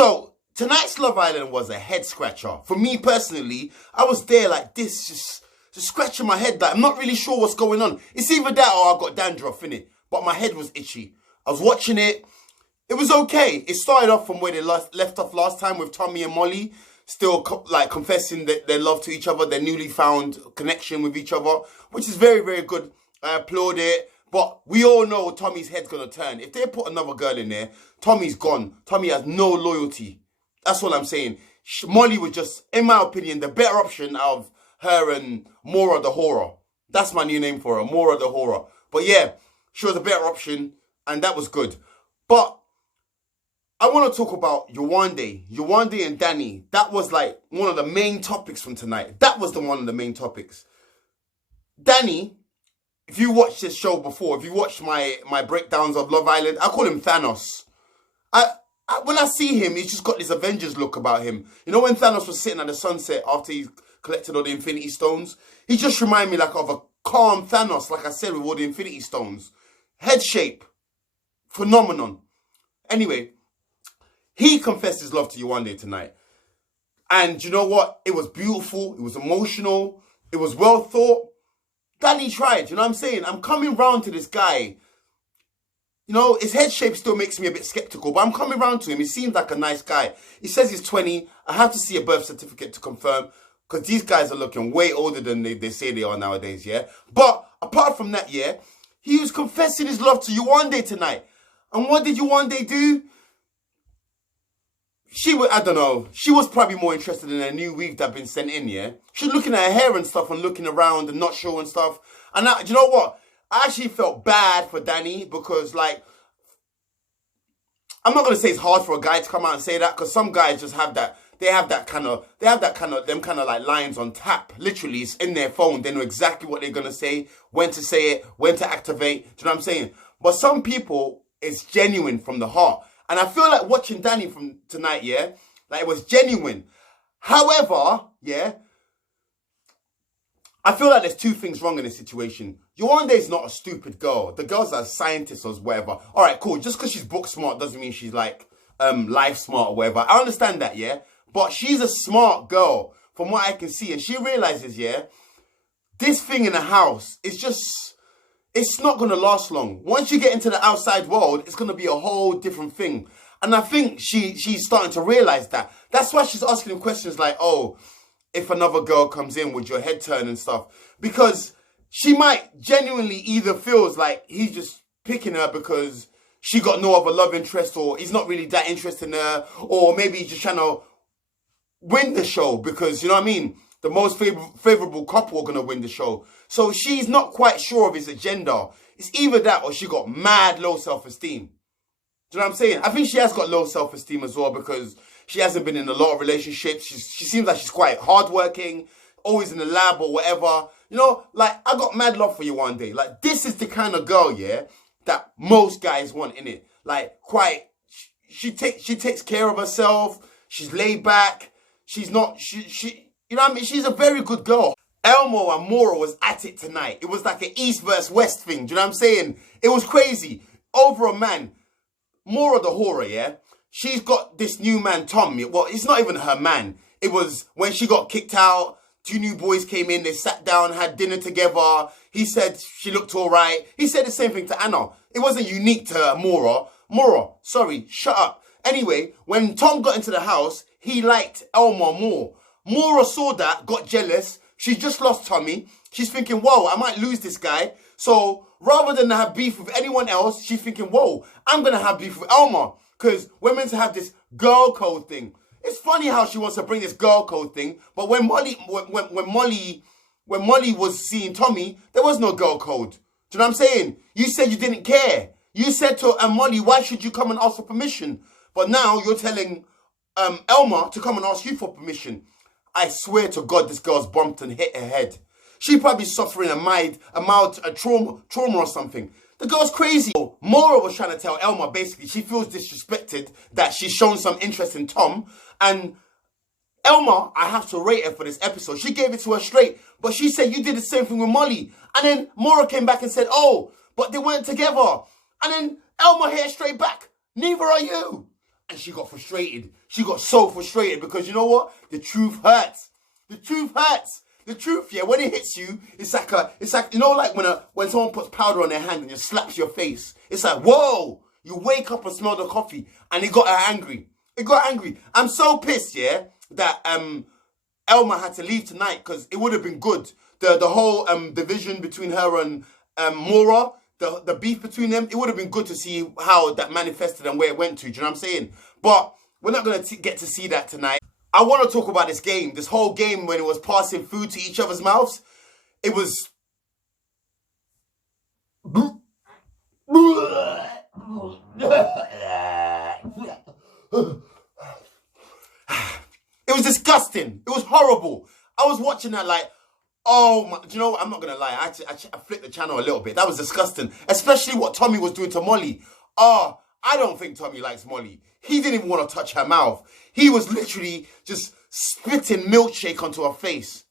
So tonight's Love Island was a head scratcher. For me personally, I was there like this, just scratching my head. Like, I'm not really sure what's going on. It's either that or I got dandruff in it. But my head was itchy. I was watching it. It was okay. It started off from where they left off last time with Tommy and Molly. Still confessing that their love to each other, their newly found connection with each other, which is very, very good. I applaud it. But we all know Tommy's head's going to turn. If they put another girl in there, Tommy's gone. Tommy has no loyalty. That's all I'm saying. Molly was just, in my opinion, the better option out of her and Maura the Horror. That's my new name for her, Maura the Horror. But yeah, she was a better option, and that was good. But I want to talk about Yewande and Danny. That was like one of the main topics from tonight. That was one of the main topics. Danny, if you watched this show before, if you watched my breakdowns of Love Island, I call him Thanos. When I see him, he's just got this Avengers look about him. You know when Thanos was sitting at the sunset after he collected all the Infinity Stones? He just reminded me like of a calm Thanos, like I said, with all the Infinity Stones. Head shape. Phenomenon. Anyway, he confessed his love to Yewande tonight. And you know what? It was beautiful. It was emotional. It was well thought. Danny tried. You know what I'm saying? I'm coming round to this guy. You know, his head shape still makes me a bit skeptical, but I'm coming round to him. He seems like a nice guy. He says he's 20. I have to see a birth certificate to confirm, because these guys are looking way older than they say they are nowadays, yeah? But apart from that, yeah, he was confessing his love to Yewande tonight. And what did Yewande do? I don't know, she was probably more interested in her new weave that had been sent in, yeah? She was looking at her hair and stuff and looking around and not showing stuff. And do you know what? I actually felt bad for Danny because, like, I'm not going to say it's hard for a guy to come out and say that, because some guys just have that, them kind of like lines on tap. Literally, it's in their phone. They know exactly what they're going to say, when to say it, when to activate. Do you know what I'm saying? But some people, it's genuine from the heart. And I feel like watching Danny from tonight, yeah, like it was genuine. However, yeah, I feel like there's two things wrong in this situation. Yewande is not a stupid girl. The girl's a scientist or whatever. All right, cool. Just because she's book smart doesn't mean she's like life smart or whatever. I understand that, yeah. But she's a smart girl from what I can see. And she realizes, yeah, this thing in the house is just, it's not going to last long. Once you get into the outside world, it's going to be a whole different thing. And I think she's starting to realize that. That's why she's asking him questions like, oh, if another girl comes in, would your head turn and stuff? Because she might genuinely either feels like he's just picking her because she got no other love interest, or he's not really that interested in her, or maybe he's just trying to win the show because, you know what I mean, the most favorable couple are going to win the show. So she's not quite sure of his agenda. It's either that or she got mad low self-esteem. Do you know what I'm saying? I think she has got low self-esteem as well because she hasn't been in a lot of relationships. She seems like she's quite hardworking, always in the lab or whatever. You know, like, I got mad love for you one day. Like, this is the kind of girl, yeah, that most guys want, innit? Like, quite, she takes care of herself. She's laid back. She's not, you know what I mean? She's a very good girl. Elma and Maura was at it tonight. It was like an East versus West thing. Do you know what I'm saying? It was crazy. Over a man. Maura the Horror, yeah? She's got this new man, Tom. Well, it's not even her man. It was when she got kicked out, two new boys came in, they sat down, had dinner together. He said she looked all right. He said the same thing to Anna. It wasn't unique to Maura. Maura, sorry, shut up. Anyway, when Tom got into the house, he liked Elma more. Maura saw that, got jealous. She just lost Tommy. She's thinking, whoa, I might lose this guy. So rather than have beef with anyone else, she's thinking, whoa, I'm going to have beef with Elma. Because we're meant to have this girl code thing. It's funny how she wants to bring this girl code thing. But when Molly was seeing Tommy, there was no girl code. Do you know what I'm saying? You said you didn't care. You said to Molly, why should you come and ask for permission? But now you're telling Elma to come and ask you for permission. I swear to God, this girl's bumped and hit her head. She probably suffering a mild trauma or something. The girl's crazy. Maura was trying to tell Elma, basically, she feels disrespected that she's shown some interest in Tom. And Elma, I have to rate her for this episode. She gave it to her straight. But she said, you did the same thing with Molly. And then Maura came back and said, oh, but they weren't together. And then Elma hit her straight back. Neither are you. And she got frustrated. She got so frustrated because you know what? The truth hurts. The truth hurts. The truth, yeah, when it hits you, it's like you know, like when someone puts powder on their hand and just slaps your face. It's like, whoa! You wake up and smell the coffee, and it got her angry. It got angry. I'm so pissed, yeah, that Elma had to leave tonight because it would have been good. The whole division between her and Maura, the beef between them, it would have been good to see how that manifested and where it went to. Do you know what I'm saying? But we're not going to get to see that tonight. I want to talk about this game, this whole game when it was passing food to each other's mouths. It was... It was disgusting. It was horrible. I was watching that like, oh my, do you know what? I'm not going to lie. I flicked the channel a little bit. That was disgusting. Especially what Tommy was doing to Molly. Oh, I don't think Tommy likes Molly. He didn't even want to touch her mouth. He was literally just spitting milkshake onto her face.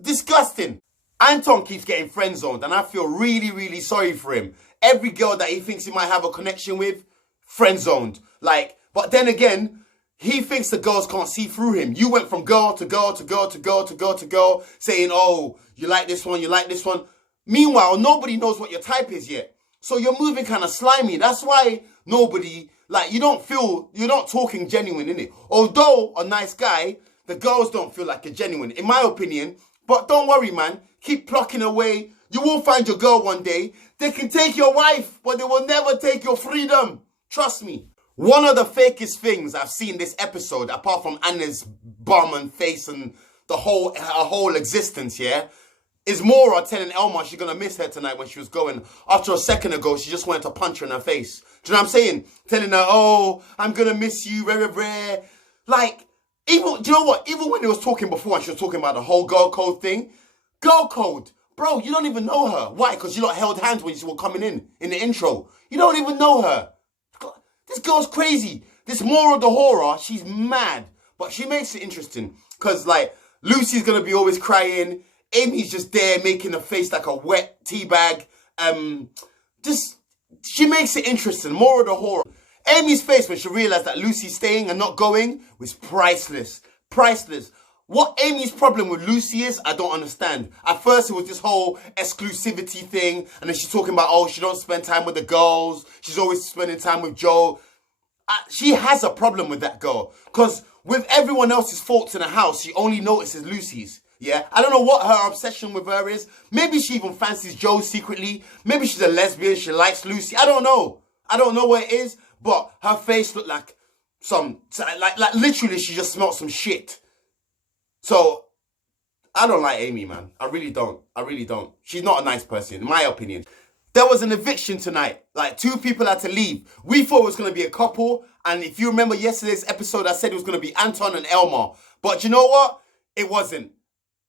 Disgusting. Anton keeps getting friend zoned and I feel really, really sorry for him. Every girl that he thinks he might have a connection with, friend zoned. Like, but then again, he thinks the girls can't see through him. You went from girl to girl to girl to girl to girl to girl saying, oh, you like this one, you like this one. Meanwhile, nobody knows what your type is yet. So you're moving kind of slimy. That's why nobody, like, you're not talking genuine, innit? Although a nice guy, the girls don't feel like you're genuine, in my opinion. But don't worry, man. Keep plucking away. You will find your girl one day. They can take your wife, but they will never take your freedom. Trust me. One of the fakest things I've seen this episode, apart from Anna's bum and face and her whole existence, yeah, is Maura telling Elma she's going to miss her tonight when she was going. After a second ago, she just wanted to punch her in her face. Do you know what I'm saying? Telling her, oh, I'm going to miss you, rare, rare. Like, even, do you know what? Even when they was talking before and she was talking about the whole girl code thing, girl code, bro, you don't even know her. Why? Because you lot held hands when you were coming in the intro. You don't even know her. This girl's crazy. This Maura the horror, she's mad. But she makes it interesting. Because, like, Lucy's going to be always crying. Amy's just there making a face like a wet tea bag. She makes it interesting. Maura the horror. Amy's face when she realised that Lucy's staying and not going was priceless. Priceless. What Amy's problem with Lucy is, I don't understand. At first, it was this whole exclusivity thing. And then she's talking about, oh, she don't spend time with the girls. She's always spending time with Joe. She has a problem with that girl. Because with everyone else's faults in the house, she only notices Lucy's. Yeah? I don't know what her obsession with her is. Maybe she even fancies Joe secretly. Maybe she's a lesbian. She likes Lucy. I don't know. I don't know what it is. But her face looked like like literally she just smelled some shit. So, I don't like Amy, man. I really don't. I really don't. She's not a nice person, in my opinion. There was an eviction tonight. Like, 2 people had to leave. We thought it was going to be a couple. And if you remember yesterday's episode, I said it was going to be Anton and Elma. But you know what? It wasn't.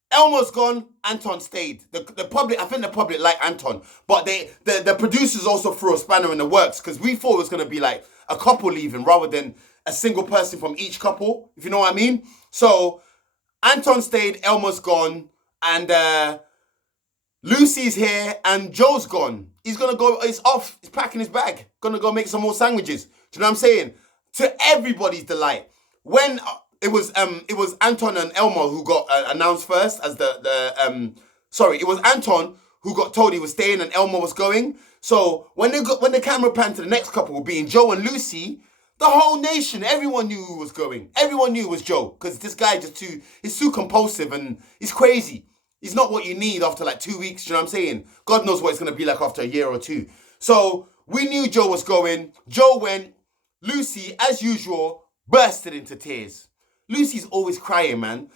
Elma's gone. Anton stayed. The public, I think the public like Anton. But the producers also threw a spanner in the works. Because we thought it was going to be like a couple leaving rather than a single person from each couple. If you know what I mean. So Anton stayed, Elma's gone, and Lucy's here, and Joe's gone. He's gonna go, he's off, he's packing his bag, gonna go make some more sandwiches. Do you know what I'm saying? To everybody's delight. When it was Anton and Elma who got announced first as it was Anton who got told he was staying and Elma was going. So when the camera panned to the next couple being Joe and Lucy, the whole nation, everyone knew who was going. Everyone knew it was Joe. Because this guy he's too compulsive and he's crazy. He's not what you need after like 2 weeks, you know what I'm saying? God knows what it's going to be like after a year or 2. So we knew Joe was going. Joe went. Lucy, as usual, bursted into tears. Lucy's always crying, man.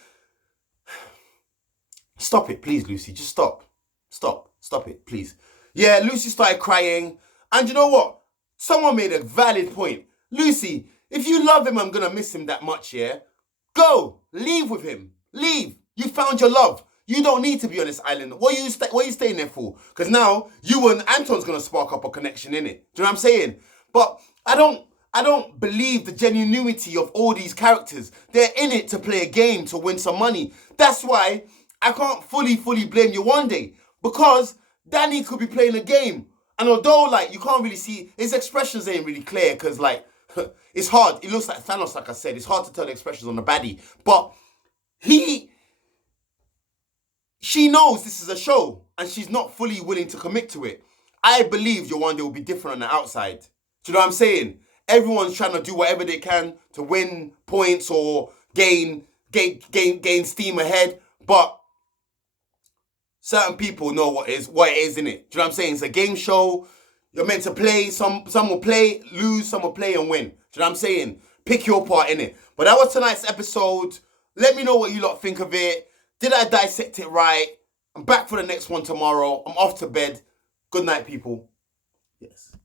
Stop it, please, Lucy. Just stop. Stop it, please. Yeah, Lucy started crying. And you know what? Someone made a valid point. Lucy, if you love him, I'm going to miss him that much, yeah? Go. Leave with him. Leave. You found your love. You don't need to be on this island. What are you staying there for? Because now, you and Anton's going to spark up a connection, innit? Do you know what I'm saying? But I don't believe the genuinity of all these characters. They're in it to play a game, to win some money. That's why I can't fully blame Yewande. Because Danny could be playing a game. And although, like, you can't really see, his expressions ain't really clear. Because, like, It's hard. It looks like Thanos, like I said. It's hard to tell the expressions on the baddie. But she knows this is a show and she's not fully willing to commit to it. I believe Yewande will be different on the outside. Do you know what I'm saying? Everyone's trying to do whatever they can to win points or gain steam ahead. But certain people know what it is, innit? Do you know what I'm saying? It's a game show. You're meant to play. Some will play, lose, some will play and win. Do you know what I'm saying? Pick your part in it. But that was tonight's episode. Let me know what you lot think of it. Did I dissect it right? I'm back for the next one tomorrow. I'm off to bed. Good night, people. Yes.